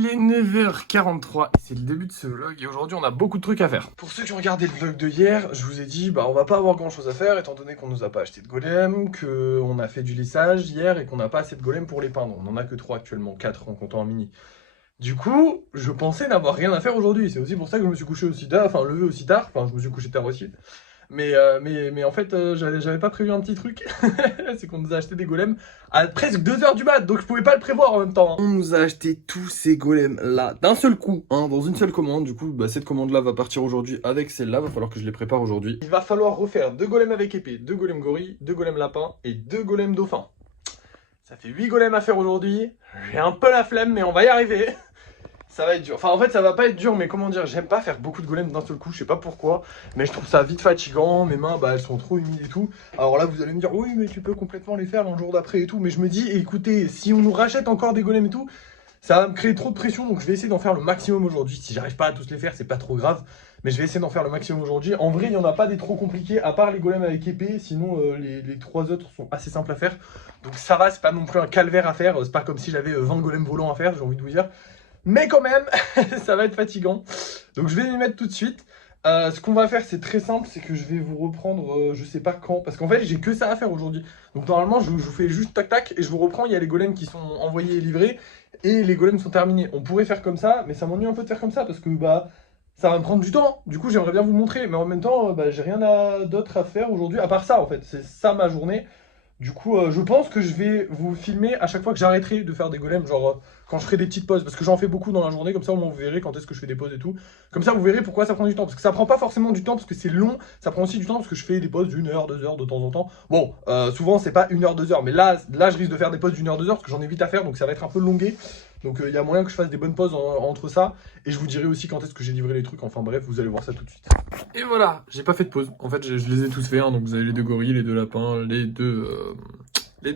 Il est 9h43 et c'est le début de ce vlog et aujourd'hui on a beaucoup de trucs à faire. Pour ceux qui ont regardé le vlog de hier, je vous ai dit on va pas avoir grand chose à faire étant donné qu'on nous a pas acheté de golem, qu'on a fait du lissage hier et qu'on n'a pas assez de golem pour les peindre. On en a que 3 actuellement, 4 en comptant un mini. Du coup, je pensais n'avoir rien à faire aujourd'hui. C'est aussi pour ça que je me suis couché aussi tard, enfin levé aussi tard, enfin je me suis couché tard aussi. Mais en fait, j'avais pas prévu un petit truc. C'est qu'on nous a acheté des golems à presque 2h du mat, donc je pouvais pas le prévoir en même temps. On nous a acheté tous ces golems là d'un seul coup, dans une seule commande. Du coup, cette commande là va partir aujourd'hui avec celle-là. Va falloir que je les prépare aujourd'hui. Il va falloir refaire 2 golems avec épée, 2 golems gorilles, 2 golems lapins et 2 golems dauphins. Ça fait 8 golems à faire aujourd'hui. J'ai un peu la flemme, mais on va y arriver. Ça va être dur. Enfin, en fait, ça va pas être dur, mais comment dire, j'aime pas faire beaucoup de golems d'un seul coup, je sais pas pourquoi, mais je trouve ça vite fatigant, mes mains, elles sont trop humides et tout. Alors là, vous allez me dire, oui, mais tu peux complètement les faire un jour d'après et tout, mais je me dis, écoutez, si on nous rachète encore des golems et tout, ça va me créer trop de pression, donc je vais essayer d'en faire le maximum aujourd'hui. Si j'arrive pas à tous les faire, c'est pas trop grave, mais je vais essayer d'en faire le maximum aujourd'hui. En vrai, il y en a pas des trop compliqués, à part les golems avec épée, sinon les 3 autres sont assez simples à faire. Donc ça va, c'est pas non plus un calvaire à faire, c'est pas comme si j'avais 20 golems volants à faire, j'ai envie de vous dire. Mais quand même, ça va être fatigant. Donc je vais m'y mettre tout de suite. Ce qu'on va faire, c'est très simple, c'est que je vais vous reprendre, je sais pas quand, parce qu'en fait, j'ai que ça à faire aujourd'hui. Donc normalement, je vous fais juste tac tac, et je vous reprends, il y a les golems qui sont envoyés et livrés, et les golems sont terminés. On pourrait faire comme ça, mais ça m'ennuie un peu de faire comme ça, parce que ça va me prendre du temps. Du coup, j'aimerais bien vous montrer, mais en même temps, j'ai rien d'autre à faire aujourd'hui, à part ça en fait. C'est ça ma journée. Du coup, je pense que je vais vous filmer à chaque fois que j'arrêterai de faire des golems, genre quand je ferai des petites pauses, parce que j'en fais beaucoup dans la journée, comme ça au moins vous verrez quand est-ce que je fais des pauses et tout. Comme ça vous verrez pourquoi ça prend du temps, parce que ça prend pas forcément du temps, parce que c'est long, ça prend aussi du temps, parce que je fais des pauses d'1 heure, 2 heures de temps en temps. Bon, souvent c'est pas 1 heure, 2 heures, mais là je risque de faire des pauses d'1 heure, 2 heures, parce que j'en ai vite à faire, donc ça va être un peu longué. Donc il y a moyen que je fasse des bonnes pauses entre ça, et je vous dirai aussi quand est-ce que j'ai livré les trucs, enfin bref, vous allez voir ça tout de suite. Et voilà, j'ai pas fait de pause, en fait je les ai tous faits, donc vous avez les 2 gorilles, les 2 lapins, les 2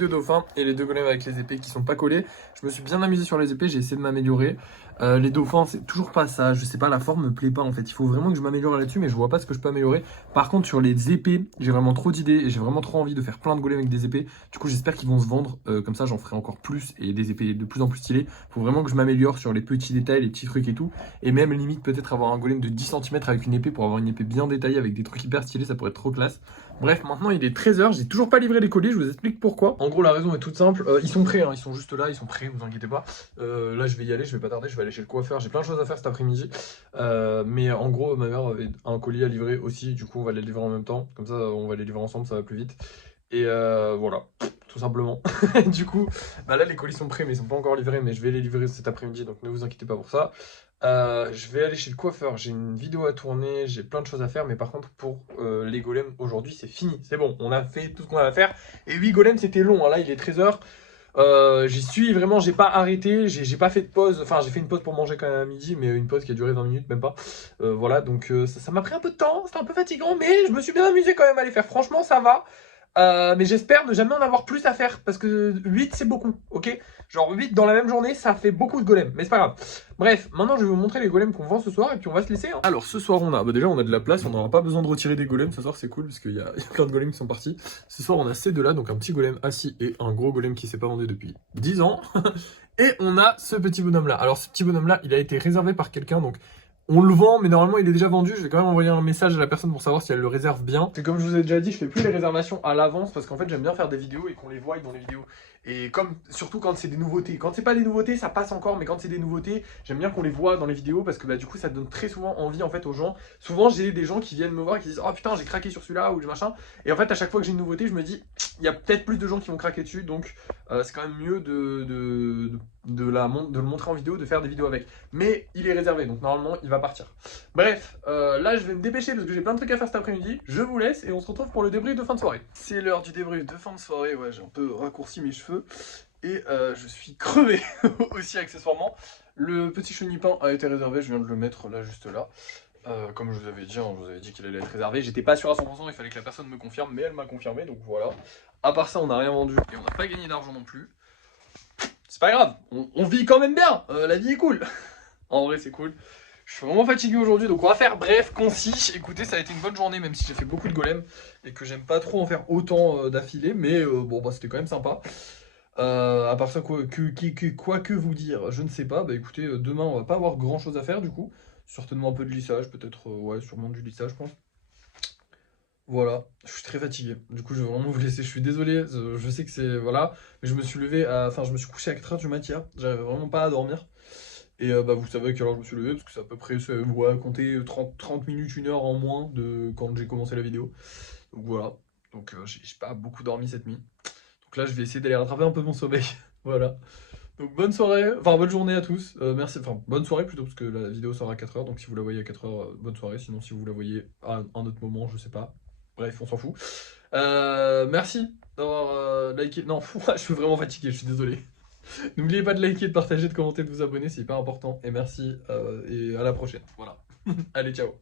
dauphins et les 2 golems avec les épées qui sont pas collés. Je me suis bien amusé sur les épées, j'ai essayé de m'améliorer. Les dauphins, c'est toujours pas ça, je sais pas, la forme me plaît pas en fait. Il faut vraiment que je m'améliore là-dessus, mais je vois pas ce que je peux améliorer. Par contre, sur les épées, j'ai vraiment trop d'idées et j'ai vraiment trop envie de faire plein de golems avec des épées. Du coup, j'espère qu'ils vont se vendre, comme ça j'en ferai encore plus et des épées de plus en plus stylées. Faut vraiment que je m'améliore sur les petits détails, les petits trucs et tout. Et même limite peut-être avoir un golem de 10 cm avec une épée pour avoir une épée bien détaillée avec des trucs hyper stylés, ça pourrait être trop classe. Bref, maintenant il est 13h, j'ai toujours pas livré les colis, je vous explique pourquoi. En gros, la raison est toute simple, ils sont prêts, ils sont juste là, ils sont prêts, vous inquiétez pas. Là, je vais y aller, je vais pas tarder, je vais aller chez le coiffeur, j'ai plein de choses à faire cet après-midi. Mais en gros, ma mère avait un colis à livrer aussi, du coup, on va les livrer en même temps. Comme ça, on va les livrer ensemble, ça va plus vite. Et voilà, tout simplement. Du coup, là, les colis sont prêts, mais ils sont pas encore livrés, mais je vais les livrer cet après-midi, donc ne vous inquiétez pas pour ça. Je vais aller chez le coiffeur, j'ai une vidéo à tourner, j'ai plein de choses à faire, mais par contre pour les golems aujourd'hui c'est fini, c'est bon, on a fait tout ce qu'on avait à faire, et 8 golems c'était long, là il est 13h, j'y suis vraiment, j'ai pas arrêté, j'ai pas fait de pause, enfin j'ai fait une pause pour manger quand même à midi, mais une pause qui a duré 20 minutes, même pas, voilà, donc ça m'a pris un peu de temps, c'était un peu fatigant, mais je me suis bien amusé quand même à les faire, franchement ça va. Mais j'espère ne jamais en avoir plus à faire, parce que 8 c'est beaucoup, ok? Genre 8 dans la même journée, ça fait beaucoup de golems, mais c'est pas grave. Bref, maintenant je vais vous montrer les golems qu'on vend ce soir, et puis on va se laisser. Alors ce soir on a, déjà on a de la place, on n'aura pas besoin de retirer des golems, ce soir c'est cool, parce qu'il y a plein de golems qui sont partis. Ce soir on a ces deux là, donc un petit golem assis et un gros golem qui s'est pas vendu depuis 10 ans. Et on a ce petit bonhomme là. Alors ce petit bonhomme là, il a été réservé par quelqu'un, donc on le vend, mais normalement il est déjà vendu. Je vais quand même envoyer un message à la personne pour savoir si elle le réserve bien. C'est comme je vous ai déjà dit, je fais plus les réservations à l'avance parce qu'en fait j'aime bien faire des vidéos et qu'on les voie dans les vidéos. Et comme surtout quand c'est des nouveautés. Quand c'est pas des nouveautés, ça passe encore, mais quand c'est des nouveautés, j'aime bien qu'on les voit dans les vidéos parce que du coup ça donne très souvent envie en fait aux gens. Souvent j'ai des gens qui viennent me voir et qui disent oh putain j'ai craqué sur celui-là ou du machin. Et en fait à chaque fois que j'ai une nouveauté, je me dis il y a peut-être plus de gens qui vont craquer dessus, donc c'est quand même mieux de le montrer en vidéo, de faire des vidéos avec. Mais il est réservé, donc normalement il va partir. Bref, là je vais me dépêcher parce que j'ai plein de trucs à faire cet après-midi. Je vous laisse et on se retrouve pour le débrief de fin de soirée. C'est l'heure du débrief de fin de soirée, ouais j'ai un peu raccourci mes cheveux. Et je suis crevé aussi accessoirement. Le petit chenipin a été réservé, je viens de le mettre là juste là. Comme je vous avais dit, je vous avais dit qu'il allait être réservé. J'étais pas sûr à 100%, il fallait que la personne me confirme, mais elle m'a confirmé, donc voilà. À part ça, on n'a rien vendu et on n'a pas gagné d'argent non plus. C'est pas grave, on vit quand même bien, la vie est cool. En vrai, c'est cool. Je suis vraiment fatigué aujourd'hui, donc on va faire bref, concis. Écoutez, ça a été une bonne journée, même si j'ai fait beaucoup de golems et que j'aime pas trop en faire autant d'affilée, mais bon, c'était quand même sympa. À part ça, quoi que vous dire, je ne sais pas. Bah écoutez, demain on va pas avoir grand chose à faire du coup. Certainement un peu de lissage, peut-être, ouais, sûrement du lissage, je pense. Voilà, je suis très fatigué. Du coup, je vais vraiment vous laisser. Je suis désolé, je sais que c'est. Voilà. Mais je me suis levé à. Enfin, je me suis couché à 4h du matin. J'arrivais vraiment pas à dormir. Et bah, vous savez à quelle heure je me suis levé, parce que c'est à peu près. Ouais, compter 30 minutes, 1 heure en moins de quand j'ai commencé la vidéo. Donc voilà. Donc j'ai pas beaucoup dormi cette nuit. Donc là, je vais essayer d'aller rattraper un peu mon sommeil. Voilà. Donc bonne soirée, enfin bonne journée à tous. Merci, enfin bonne soirée plutôt, parce que la vidéo sera à 4h. Donc si vous la voyez à 4h, bonne soirée. Sinon, si vous la voyez à un autre moment, je sais pas. Bref, on s'en fout. Merci d'avoir liké. Non, je suis vraiment fatigué, je suis désolé. N'oubliez pas de liker, de partager, de commenter, de vous abonner, c'est hyper important. Et merci, et à la prochaine. Voilà. Allez, ciao.